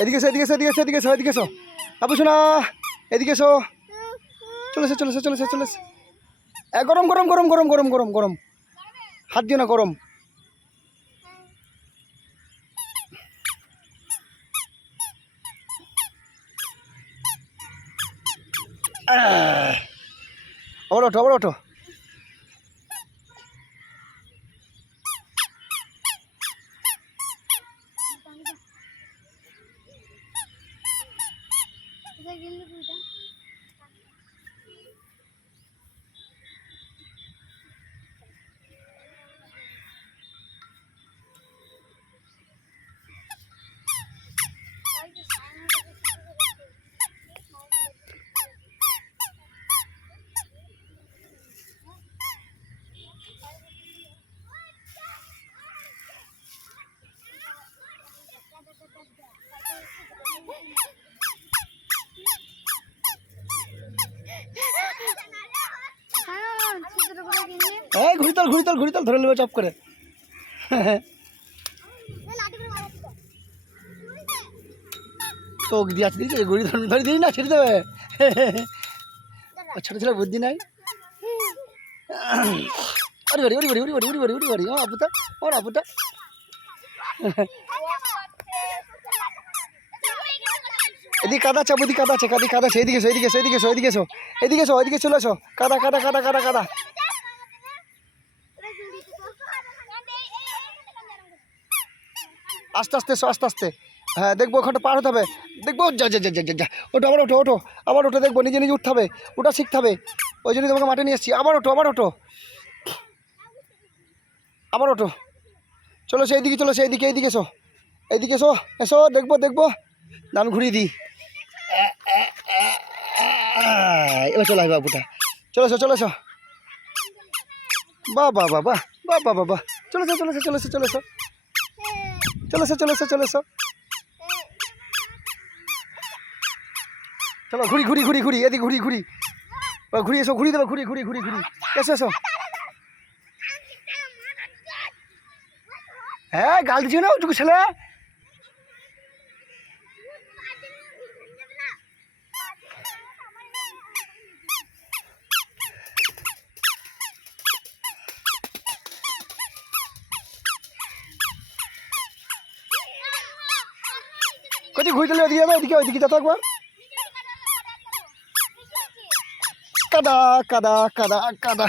এদিকে এসো এদিকে এসো এদিকে এসো এদিকে এসো এদিকে এসো। আপু শোনা এদিকে এসো। চলেছে চলেছে চলেছে চলেছে গরম গরম গরম গরম গরম গরম গরম। হাত দিও না, গরম। আবার ওঠো আবার ওঠো। এই ঘুরি তল ঘুরি তল ঘুরি তল ধরে নেবে চাপ করে চোখ দিয়ে দিয়েছে ঘুরি ধরে দিই না ছেড়ে দেবে ছেলে বুদ্ধি নাই আপুটা এদিকে কাদা চাপ কাদা আছে কাদি কাদা এসো এদিকে এসো এদিকে এসো এদিকে চলে এসো কাদা কাদা কাদা কাদা কাদা আস্তে আস্তে আস্তে আস্তে। হ্যাঁ দেখব ওখানটা পার হতে হবে। দেখব, যা যা যা যা যা ওটা আবার ওঠো ওঠো, আবার ওঠো, দেখব, নিজে নিজে উঠতে হবে। ওটা শিখতে হবে। ওই জন্য তোমাকে মাঠে নিয়ে এসছি। আবার ওঠো আবার ওঠো। আবার ওঠো। চলো সেই দিকে, চলো সেই দিকে এইদিকে এসো। এইদিকে এসো এসো, দেখব দেখব। নাম ঘুরিয়ে দিই। এবার চলো আসবে আপুটা চলে এসো, চলো এসো। বা বা বা বা বা বা বা চলে চলো চলে চলো চলো চলে এসো। চলো এসো, চলে এসো চলে এসো। চলো, ঘুরি ঘুরি ঘুরি ঘুরি, এদিকে ঘুরি ঘুরি। ঘুরি, এসো, ঘুরি দেবো, ঘুরি ঘুরি ঘুরি ঘুরি। এসো এসো। হ্যাঁ গাল দিচ্ছি না ওটুকু ছেলে? কটি ঘুরতে এদিকে যাবে এদিকে ওইদিকে যা একবার। কাদা কাদা কাদা কাদা